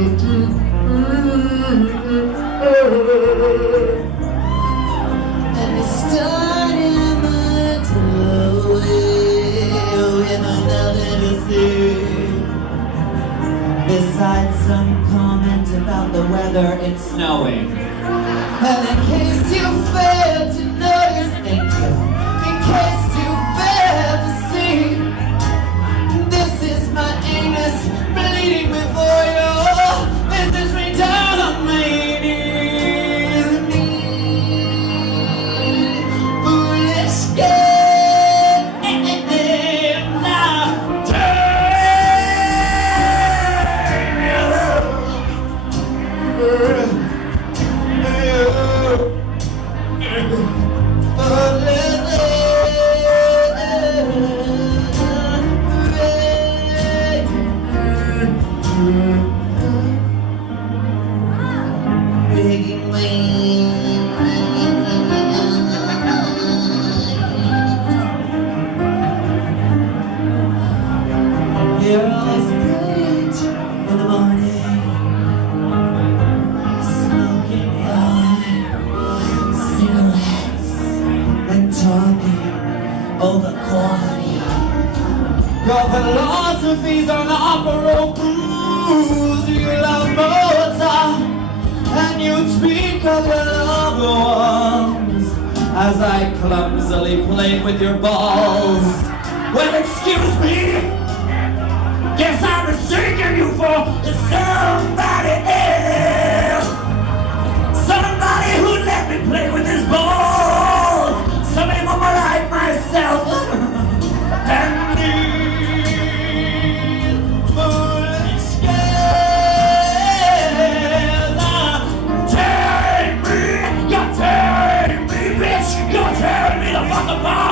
And we stood in the doorway with nothing to say. Besides some comment about the weather, it's snowing. And in case you failed to notice, thank you. In case you failed to see, this is my anus bleeding before you. This is me down on my knees. Foolish game now. You're always brilliant in the morning, smoking your cigarettes and talking over coffee. Your philosophies on the opera blues. You love Mozart and you speak of your loved ones as I clumsily played with your balls. Well, excuse me. Guess I'm mistaking you for somebody else. Somebody who let me play with his balls. Somebody more like myself. And these foolish scares are tearing me. You're tearing me, bitch. You're tearing me the fuck apart.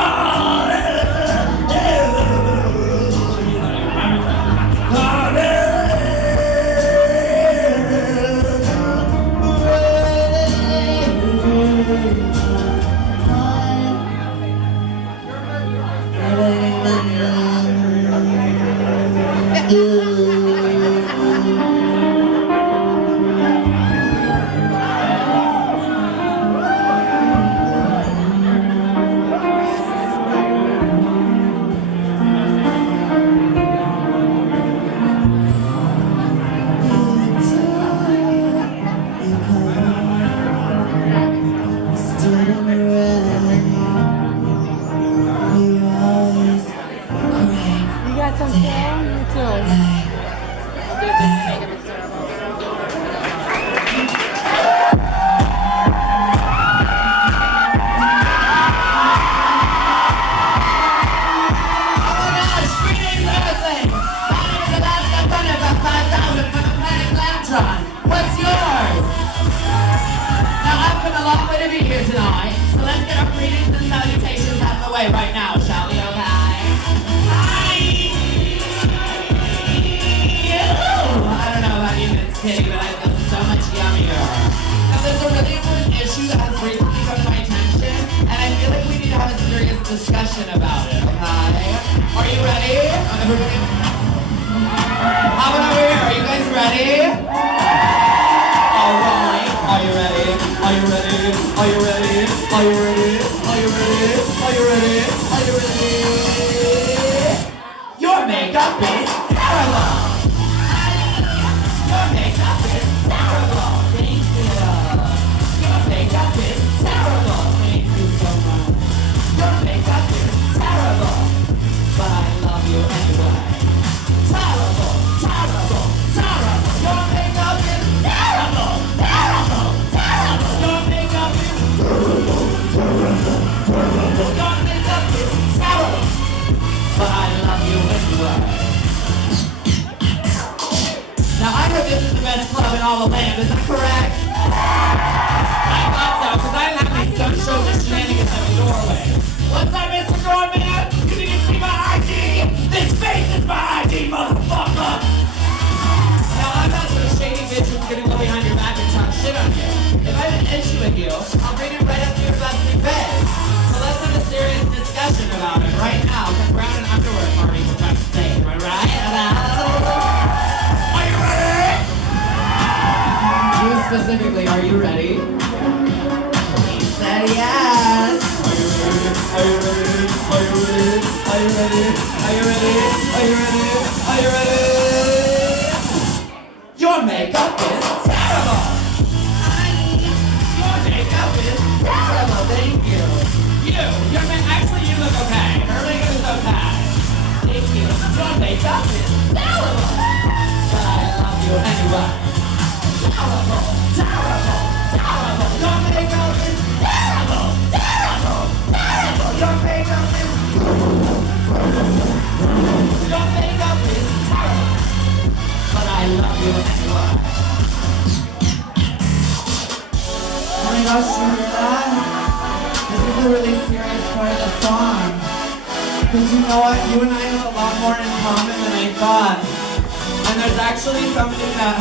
What's yours? Now I've come a long way to be here tonight, so let's get our greetings and salutations out of the way right now, shall we? Okay. I don't know about you, Miss Kitty, but I feel so much yummier. Now there's a really important issue that has recently come to my attention, and I feel like we need to have a serious discussion about it. Okay? Are you ready? Everybody? How about over here? Are you guys ready? Alright. Are you ready? Are you ready? Are you ready? Are you ready? Are you ready? Are you ready? Are you ready? Your makeup is terrible! Your makeup is terrible! Thank you! Your makeup is terrible! Thank you so much! Your makeup is terrible! But I love you anyway! Terrible, terrible, terrible. Your makeup is terrible, terrible, terrible. Your makeup is terrible, terrible, terrible. Your makeup is terrible, but I love you anyway. Now I heard this is the best club in all the land. Is that correct? I thought so, because I didn't have any stunt shows or shenanigans at the doorway. What's up, Mr. Doorman? You didn't see my ID? This face is my ID, motherfucker! Now, I'm not some shady bitch who's gonna go behind your back and talk shit on you. If I have an issue with you, I'll bring it right up to your dusty bed. So let's have a serious discussion about it right now, because we're at an underwear party, for fuck's sake, am I right? Are you ready? specifically. Are you ready? He said yes. Are you ready? Are you ready? Are you ready? Are you ready? Are you ready? Are you ready? Are you ready? Your makeup is terrible. Honey, your makeup is terrible. Thank you. Actually, you look okay. Her makeup is okay. Thank you. Your makeup is terrible. But I love you anyway. Terrible, terrible, terrible. Your makeup is terrible, terrible, terrible. Your makeup is Your makeup is terrible. But I love you anyway. Oh my gosh, you hear that? This is a really serious part of the song. Because you know what? You and I have a lot more in common than I thought. And there's actually something that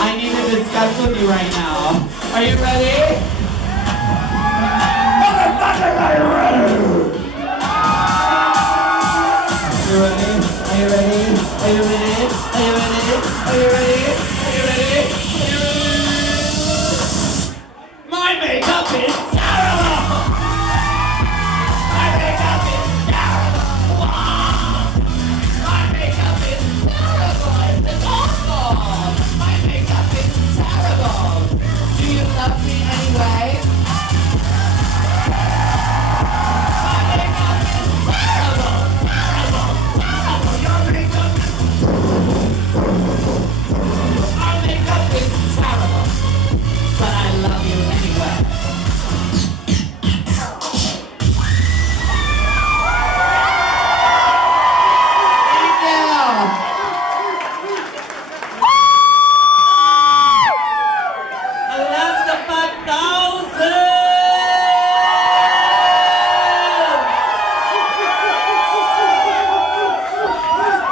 I need to discuss with you right now. Are you ready? Motherfucker, are you ready? Are you ready? Are you ready? Are you ready? Are you ready? Are you ready? Are you ready? Are you ready? My makeup is terrible! My makeup is terrible! Wow! My makeup is terrible! It's awful! My makeup is terrible! Do you love me anyway? My makeup is terrible! Terrible! Terrible! Your makeup is... Our makeup is terrible! But I love you anyway.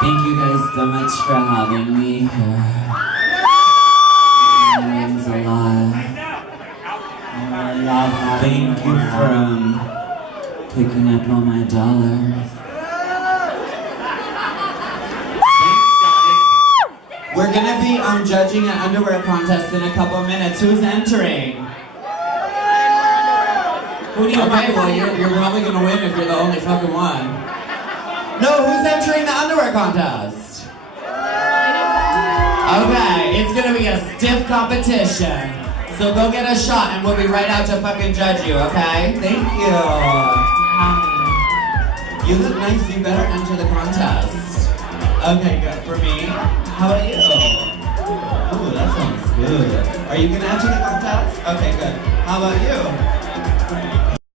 Thank you guys so much for having me here. It means a lot. Thank you for picking up all my dollars. Thanks, guys. We're gonna be judging an underwear contest in a couple minutes. Who's entering? Who do you Okay, well, you're probably gonna win if you're the only fucking one. No, who's entering the underwear contest? Okay, it's gonna be a stiff competition. So go get a shot and we'll be right out to fucking judge you, okay? Thank you. You look nice, you better enter the contest. Okay, good. For me, how about you? Ooh, that sounds good. Are you gonna enter the contest? Okay, good. How about you?